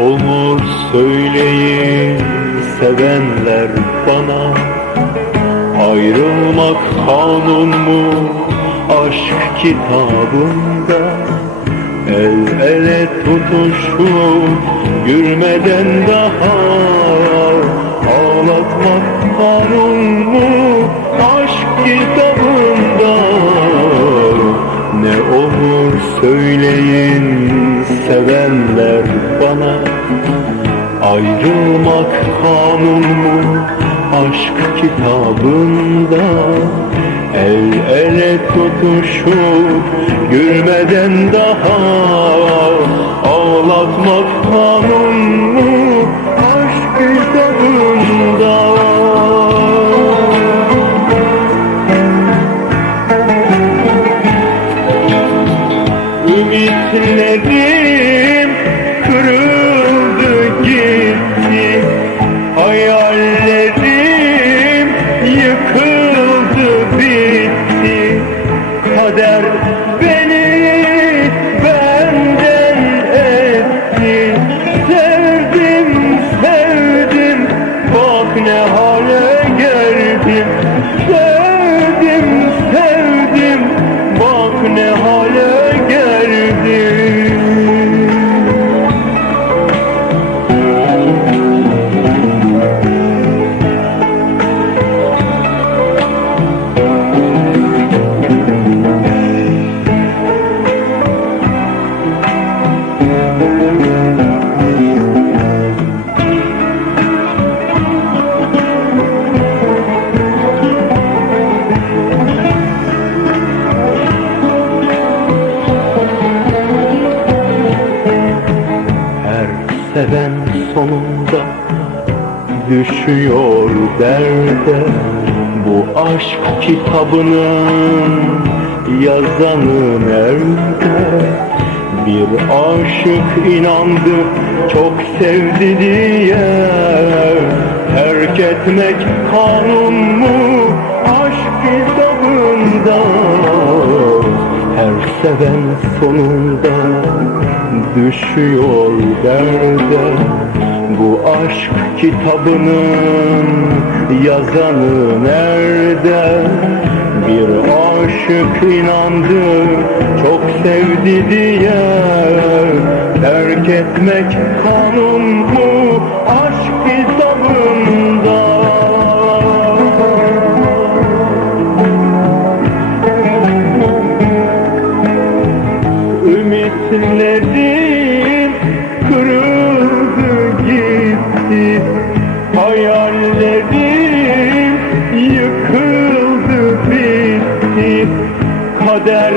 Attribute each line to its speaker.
Speaker 1: Olur söyleyin sevenler bana. Ayrılmak kanun mu aşk kitabında El ele tutuşup gülmeden daha. Ağlatmak kanun mu aşk kitabında? Ne olur söyleyin sevenler bana. Ayrılmak kanun mu aşk kitabında El ele tutuşup gülmeden daha Ağlatmak kanun mu? Aşk kitabında Ümitlerim hale geldim seven sonunda düşüyor derde. Bu aşk kitabının yazanı nerede? Bir aşık inandı çok sevdi diye. Terk etmek kanun mu? Aşk kitabında. Her seven sonunda düşüyor derde Bu aşk kitabının yazanı nerede? Bir aşık inandı çok sevdi diye Terk etmek kanun mu aşk kitabında? Ümitlerim that